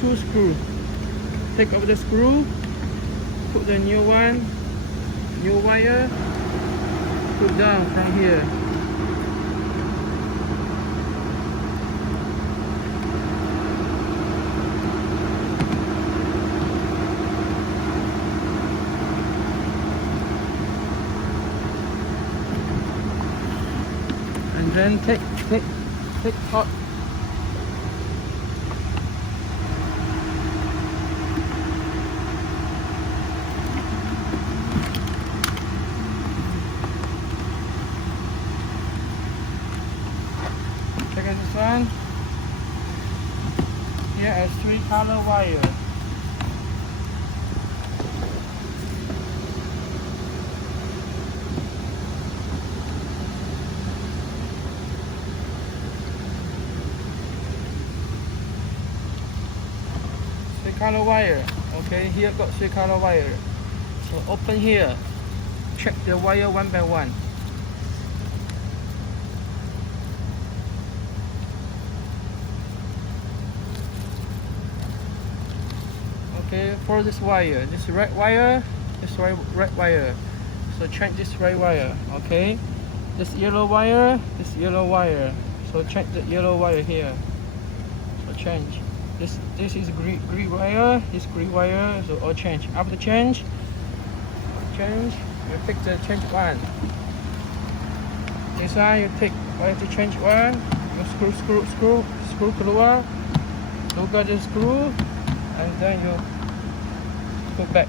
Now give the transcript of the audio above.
two screw. Take off the screw, put the new one, new wire, put down from here. And then take out. Check out this one. Here is 3-color wire. Color wire. Okay, here got 3-color wire. So open here, check the wire one by one. Okay, for this wire, this red wire, this red wire. So change this red wire. Okay, this yellow wire, this yellow wire. So check the yellow wire here. So change. This is green wire, this green wire, so all change. After change, you take the change one. This one you take to change one, you screw keluar, look at the screw, and then you put back.